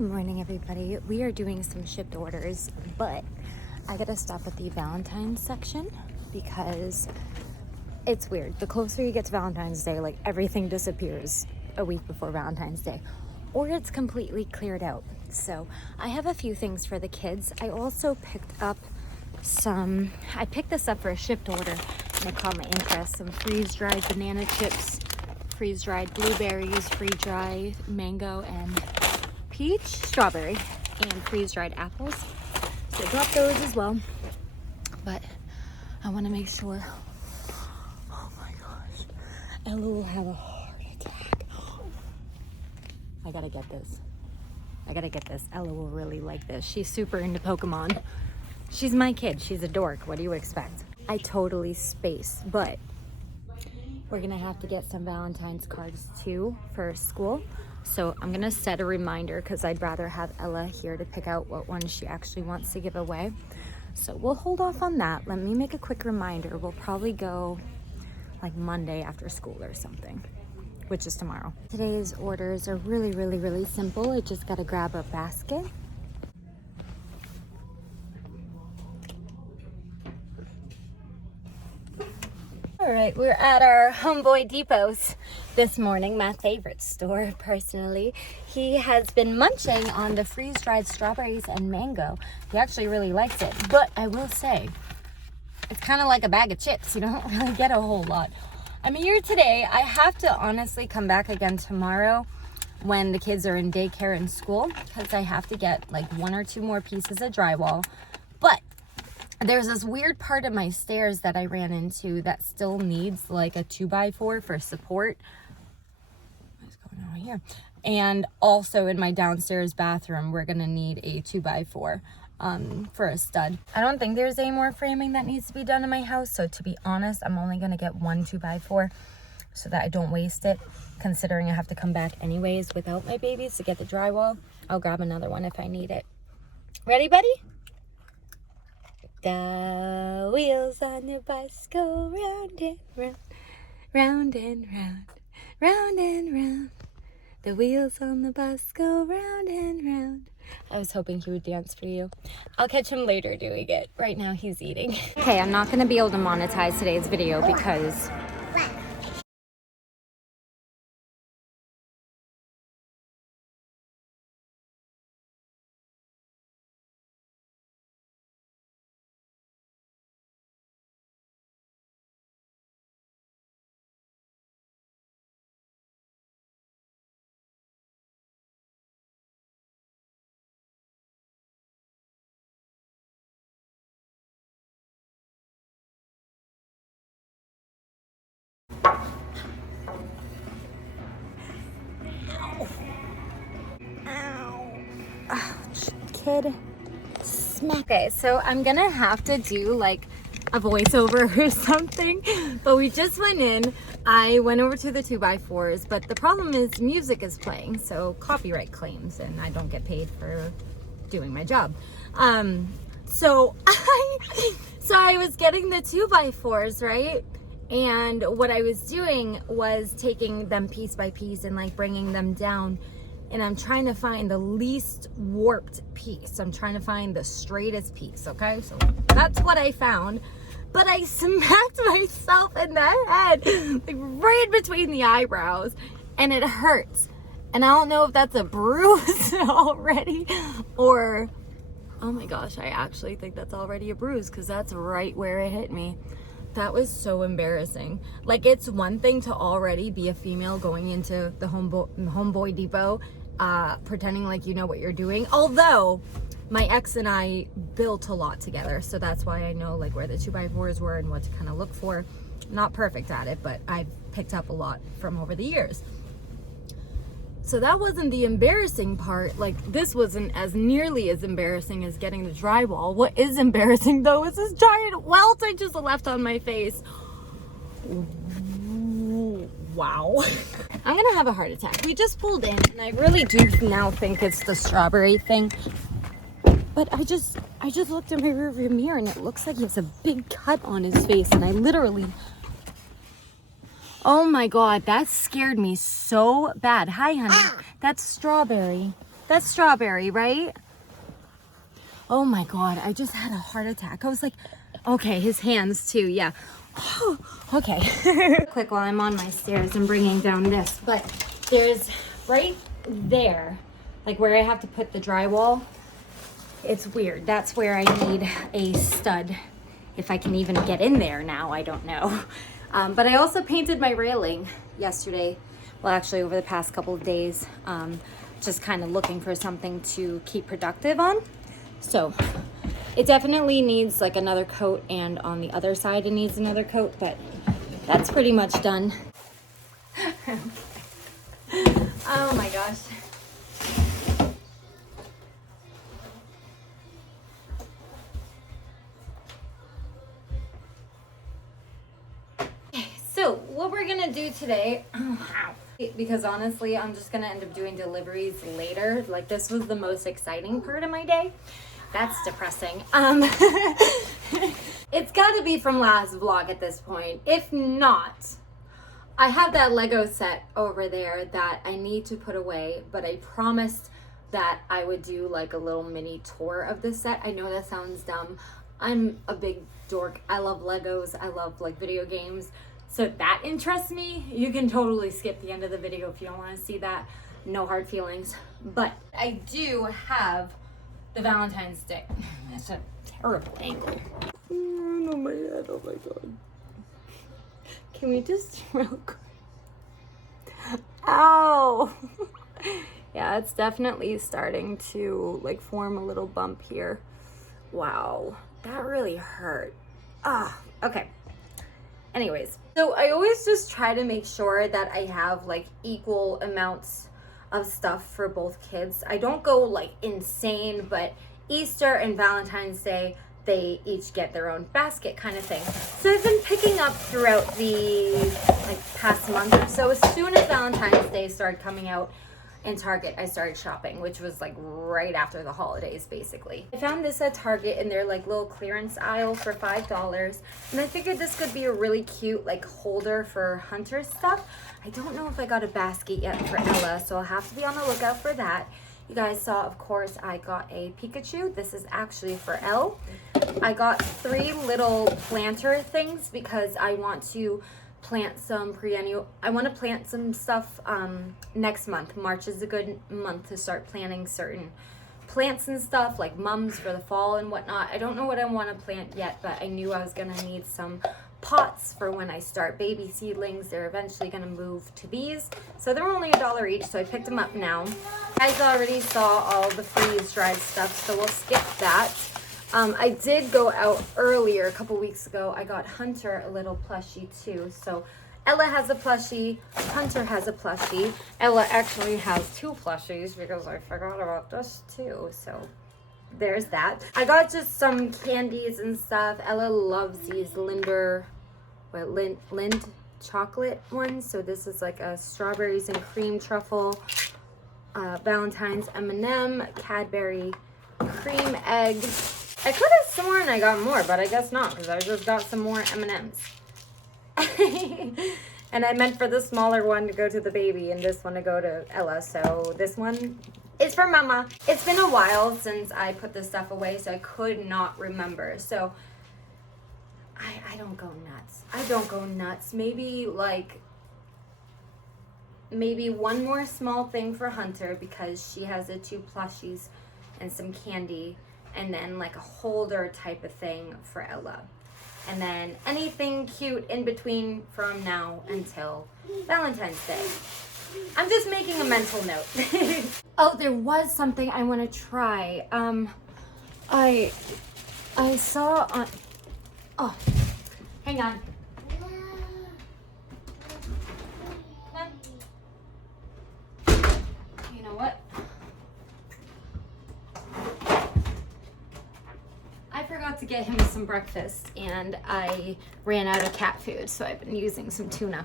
Morning, everybody. We are doing some shipped orders, but I gotta stop at the Valentine's section because it's weird. The closer you get to Valentine's Day, like everything disappears a week before Valentine's Day, or it's completely cleared out. So I have a few things for the kids. I also picked up I picked this up for a shipped order and it caught my interest. Some freeze-dried banana chips, freeze-dried blueberries, freeze-dried mango and peach, strawberry, and freeze-dried apples. So I got those as well. But I want to make sure. Oh my gosh, Ella will have a heart attack. I gotta get this. Ella will really like this. She's super into Pokemon. She's my kid. She's a dork. What do you expect? I totally space, but we're gonna have to get some Valentine's cards too for school. So I'm gonna set a reminder because I'd rather have Ella here to pick out what ones she actually wants to give away. So we'll hold off on that. Let me make a quick reminder. We'll probably go like Monday after school or something, which is tomorrow. Today's orders are really simple. I just gotta grab a basket. All right, we're at our Homeboy Depot's this morning, my favorite store personally. He has been munching on the freeze-dried strawberries and mango. He actually really likes it, but I will say, it's kind of like a bag of chips. You don't really get a whole lot. I'm here today. I have to honestly come back again tomorrow when the kids are in daycare and school because I have to get like 1 or 2 more pieces of drywall. But there's this weird part of my stairs that I ran into that still needs like a 2x4 for support. What's going on here? And also in my downstairs bathroom, we're gonna need a 2x4 for a stud. I don't think there's any more framing that needs to be done in my house. So to be honest, I'm only gonna get 1 2x4 so that I don't waste it, considering I have to come back anyways without my babies to get the drywall. I'll grab another one if I need it. Ready, buddy? The wheels on the bus go round and round, round and round, round and round. The wheels on the bus go round and round. I was hoping he would dance for you. I'll catch him later doing it. Right now he's eating. Okay, I'm not going to be able to monetize today's video because kid smack. Okay, so I'm gonna have to do like a voiceover or something, but we just went in. I went over to the 2x4s, but the problem is music is playing, so copyright claims, and I don't get paid for doing my job. So I was getting the 2x4s, right? And what I was doing was taking them piece by piece and like bringing them down. And I'm trying to find the least warped piece. I'm trying to find the straightest piece, okay? So that's what I found. But I smacked myself in the head, like right between the eyebrows, and it hurts. And I don't know if that's a bruise already or, oh my gosh, I actually think that's already a bruise because that's right where it hit me. That was so embarrassing. Like, it's one thing to already be a female going into the Homeboy Depot, pretending like you know what you're doing. Although my ex and I built a lot together, so that's why I know like where the 2x4s were and what to kind of look for. Not perfect at it, but I've picked up a lot from over the years. So that wasn't the embarrassing part. Like, this wasn't as nearly as embarrassing as getting the drywall. What is embarrassing though is this giant welt I just left on my face. Wow. I'm gonna have a heart attack. We just pulled in and I really do now think it's the strawberry thing. But I just looked in my rearview mirror and it looks like he has a big cut on his face, and I literally, oh my God, that scared me so bad. Hi, honey. That's strawberry. That's strawberry, right? Oh my God, I just had a heart attack. I was like, okay, his hands too, yeah. Oh, okay. Quick while I'm on my stairs and bringing down this, but there's right there, like where I have to put the drywall. It's weird. That's where I need a stud. If I can even get in there now, I don't know. But I also painted my railing yesterday. Well, actually over the past couple of days, just kind of looking for something to keep productive on. So it definitely needs like another coat, and on the other side it needs another coat, but that's pretty much done. Oh my gosh. So what we're gonna do today, because honestly, I'm just gonna end up doing deliveries later. Like, this was the most exciting part of my day. That's depressing. It's gotta be from last vlog at this point. If not, I have that Lego set over there that I need to put away, but I promised that I would do like a little mini tour of this set. I know that sounds dumb. I'm a big dork. I love Legos. I love like video games. So if that interests me, you can totally skip the end of the video if you don't want to see that. No hard feelings. But I do have the Valentine's Day. That's a terrible angle. Oh my head, oh my God. Can we just real quick? Ow! Yeah, it's definitely starting to like form a little bump here. Wow, that really hurt. Okay. Anyways, so I always just try to make sure that I have like equal amounts of stuff for both kids. I don't go like insane, but Easter and Valentine's Day, they each get their own basket kind of thing. So I've been picking up throughout the like past month or so. As soon as Valentine's Day started coming out in Target, I started shopping, which was like right after the holidays basically. I found this at Target in their like little clearance aisle for $5, and I figured this could be a really cute like holder for Hunter stuff. I don't know if I got a basket yet for Ella, so I'll have to be on the lookout for that. You guys saw, of course, I got a Pikachu. This is actually for Elle. I got 3 little planter things because I want to plant some perennial. I want to plant some stuff next month. March is a good month to start planting certain plants and stuff, like mums for the fall and whatnot. I don't know what I want to plant yet, but I knew I was going to need some pots for when I start baby seedlings. They're eventually going to move to these, so they're only $1 each, so I picked them up now. You guys already saw all the freeze dried stuff, so we'll skip that. I did go out earlier a couple weeks ago. I got Hunter a little plushie too. So Ella has a plushie, Hunter has a plushie. Ella actually has 2 plushies because I forgot about this too. So there's that. I got just some candies and stuff. Ella loves these Lind chocolate ones. So this is like a strawberries and cream truffle, Valentine's M&M, Cadbury cream egg. I could have sworn I got more, but I guess not, because I just got some more M&Ms. And I meant for the smaller one to go to the baby and this one to go to Ella. So this one is for Mama. It's been a while since I put this stuff away, so I could not remember. So I don't go nuts. I don't go nuts. Maybe one more small thing for Hunter because she has the 2 plushies and some candy. And then like a holder type of thing for Ella. And then anything cute in between from now until Valentine's Day. I'm just making a mental note. Oh, there was something I want to try. I saw on... Oh, hang on. You know what? I forgot to get him some breakfast and I ran out of cat food, so I've been using some tuna.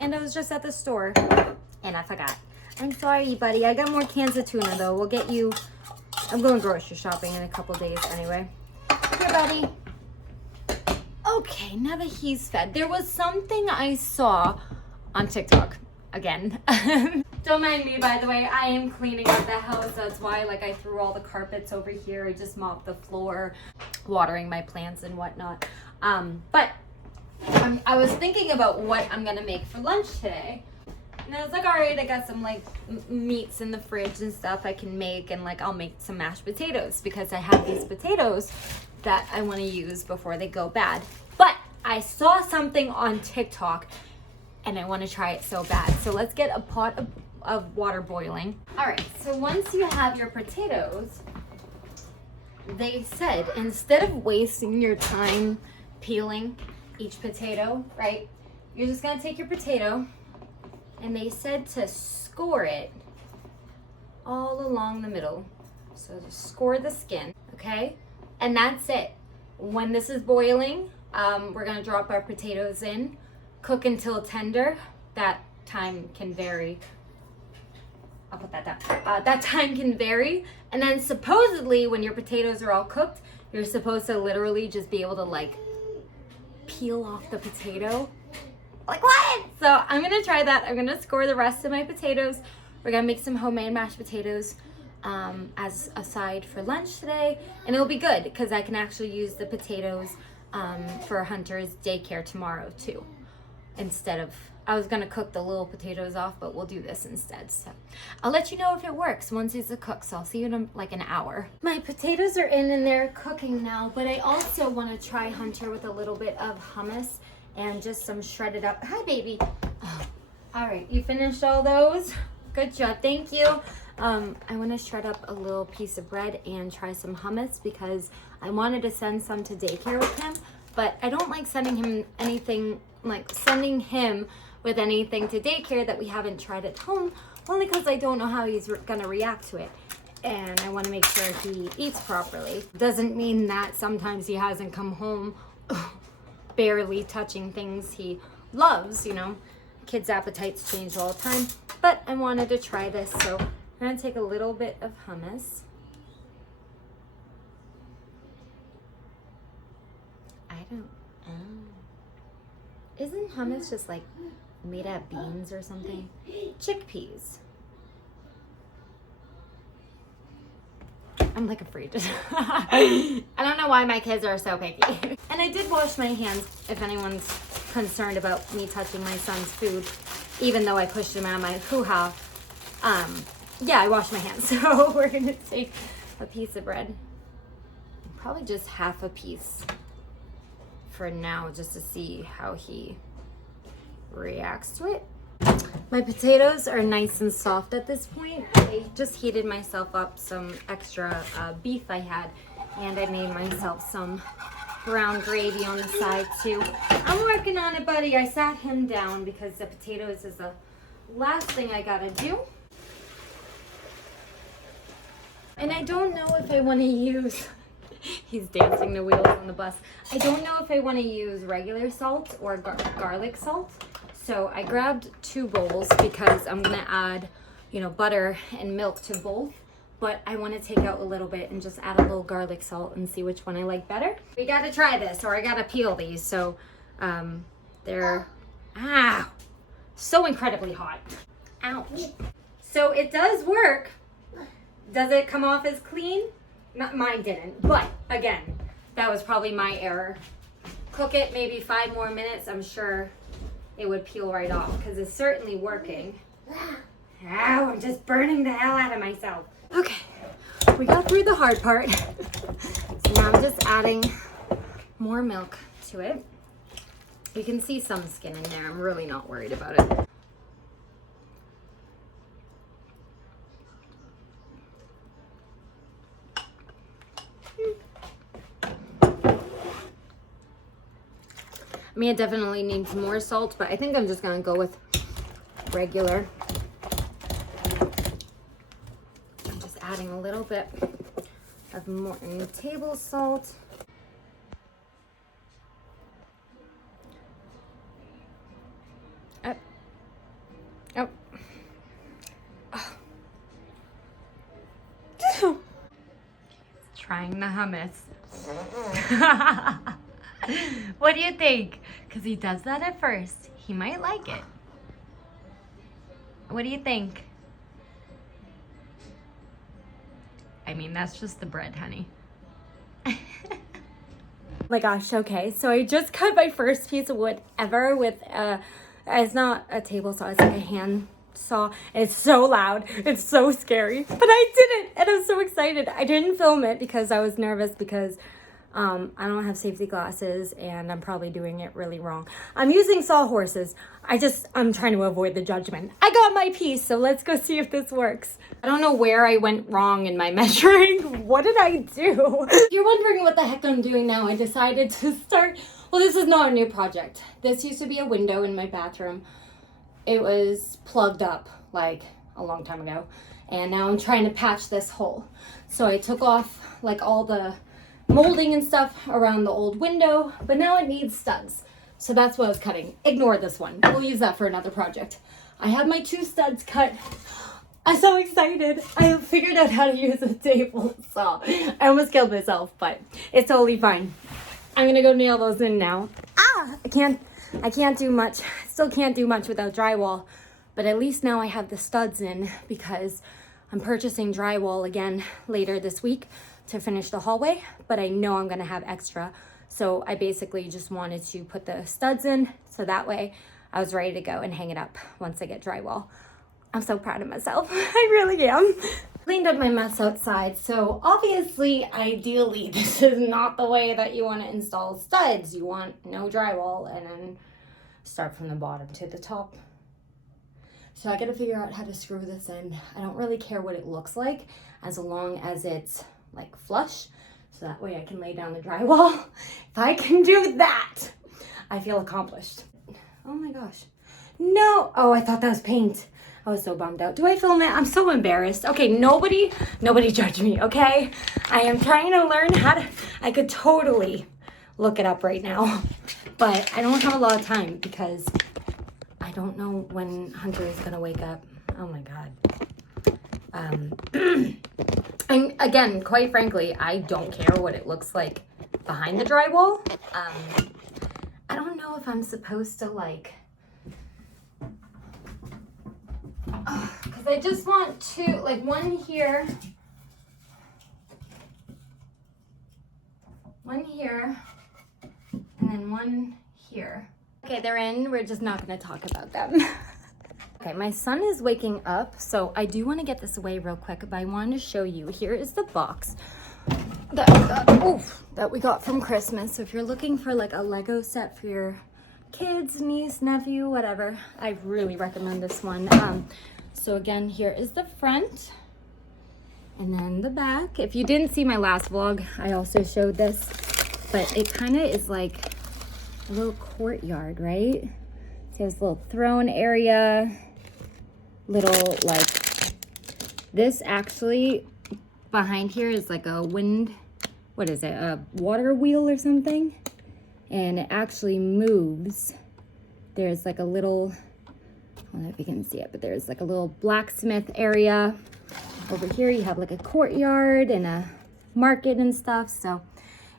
And I was just at the store and I forgot. I'm sorry, buddy. I got more cans of tuna though. We'll get you. I'm going grocery shopping in a couple days anyway. Here, buddy. Okay, now that he's fed, there was something I saw on TikTok. again. Don't mind me, by the way. I am cleaning up the house. That's why, like, I threw all the carpets over here. I just mopped the floor, watering my plants and whatnot. But I was thinking about what I'm gonna make for lunch today. And I was like, all right, I got some like meats in the fridge and stuff I can make, and like I'll make some mashed potatoes because I have these potatoes that I want to use before they go bad. But I saw something on TikTok and I want to try it so bad. So let's get a pot of water boiling. All right, so once you have your potatoes, they said instead of wasting your time peeling each potato, right, you're just gonna take your potato, and they said to score it all along the middle. So just score the skin, okay? And that's it. When this is boiling, we're gonna drop our potatoes in, cook until tender. That time can vary. I'll put that down. That time can vary. And then supposedly when your potatoes are all cooked, you're supposed to literally just be able to like peel off the potato. Like what? So I'm gonna try that. I'm gonna score the rest of my potatoes. We're gonna make some homemade mashed potatoes as a side for lunch today, and it'll be good because I can actually use the potatoes for Hunter's daycare tomorrow too. Instead of, I was gonna cook the little potatoes off, but we'll do this instead. So I'll let you know if it works once it's cooked. So I'll see you in like an hour. My potatoes are in and they're cooking now, but I also want to try Hunter with a little bit of hummus and just some shredded up. Hi, baby. Oh. All right, you finished all those? Good job, thank you. I want to shred up a little piece of bread and try some hummus because I wanted to send some to daycare with him, but I don't like sending him anything, like sending him with anything to daycare that we haven't tried at home, only because I don't know how he's gonna react to it. And I want to make sure he eats properly. Doesn't mean that sometimes he hasn't come home barely touching things he loves, you know. Kids' appetites change all the time, but I wanted to try this, so I'm gonna take a little bit of hummus. I don't isn't hummus just like made out of beans or something? Chickpeas. I'm like afraid to. I don't know why my kids are so picky. And I did wash my hands if anyone's concerned about me touching my son's food, even though I pushed him out of my hoo-ha. Yeah, I washed my hands. So we're gonna take a piece of bread. Probably just half a piece for now, just to see how he reacts to it. My potatoes are nice and soft at this point. I just heated myself up some extra beef I had, and I made myself some brown gravy on the side too. I'm working on it, buddy. I sat him down because the potatoes is the last thing I gotta do. And I don't know if I want to use, he's dancing the wheels on the bus. I don't know if I want to use regular salt or garlic salt. So I grabbed 2 bowls because I'm gonna add, you know, butter and milk to both. But I want to take out a little bit and just add a little garlic salt and see which one I like better. We gotta try this, or I gotta peel these. So they're so incredibly hot. Ouch. So it does work. Does it come off as clean? Not mine didn't, but again, that was probably my error. Cook it maybe 5 more minutes. I'm sure it would peel right off because it's certainly working. Ow, I'm just burning the hell out of myself. Okay, we got through the hard part. So now I'm just adding more milk to it. You can see some skin in there. I'm really not worried about it. I mean, it definitely needs more salt, but I think I'm just gonna go with regular. I'm just adding a little bit of more table salt. Up. Oh. Oh. Trying the hummus. What do you think? Because he does that at first. He might like it. What do you think? I mean, that's just the bread, honey. Oh my gosh, okay. So I just cut my first piece of wood ever with it's not a table saw, it's like a hand saw. It's so loud. It's so scary. But I did it and I'm so excited. I didn't film it because I was nervous because I don't have safety glasses and I'm probably doing it really wrong. I'm using sawhorses. I'm trying to avoid the judgment. I got my piece, so let's go see if this works. I don't know where I went wrong in my measuring. What did I do? If you're wondering what the heck I'm doing now, I decided to start, well, this is not a new project. This used to be a window in my bathroom. It was plugged up like a long time ago. And now I'm trying to patch this hole. So I took off like all the molding and stuff around the old window, but now it needs studs. So that's what I was cutting. Ignore this one. We'll use that for another project. I have my 2 studs cut. I'm so excited. I have figured out how to use a table saw. I almost killed myself, but it's totally fine. I'm gonna go nail those in now. I can't do much. Still can't do much without drywall, but at least now I have the studs in because I'm purchasing drywall again later this week to finish the hallway, but I know I'm gonna have extra. So I basically just wanted to put the studs in so that way I was ready to go and hang it up once I get drywall. I'm so proud of myself. I really am. Cleaned up my mess outside. So obviously, ideally, this is not the way that you want to install studs. You want no drywall and then start from the bottom to the top. So I gotta figure out how to screw this in. I don't really care what it looks like as long as it's like flush, so that way I can lay down the drywall. If I can do that, I feel accomplished. Oh my gosh. No, oh, I thought that was paint. I was so bummed out. Do I film it? I'm so embarrassed. Okay, nobody judge me, okay? I am trying to learn how to, I could totally look it up right now, but I don't have a lot of time because I don't know when Hunter is gonna wake up. Oh my God. And again, quite frankly, I don't care what it looks like behind the drywall. I don't know if I'm supposed to like, because I just want to, like one here, and then one here. Okay, they're in. We're just not going to talk about them. Okay, my son is waking up, so I do want to get this away real quick, but I wanted to show you. Here is the box that we got from Christmas. So if you're looking for like a Lego set for your kids, niece, nephew, whatever, I really recommend this one. So again, here is the front and then the back. If you didn't see my last vlog, I also showed this, but it kind of is like a little courtyard, right? So there's a little throne area, little like, this actually behind here is like a what is it, a water wheel or something? And it actually moves. There's like a little, I don't know if you can see it, but there's like a little blacksmith area. Over here you have like a courtyard and a market and stuff, so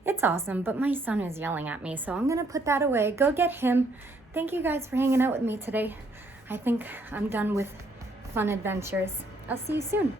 it's awesome. But my son is yelling at me, so I'm gonna put that away, go get him. Thank you guys for hanging out with me today. I think I'm done with fun adventures. I'll see you soon.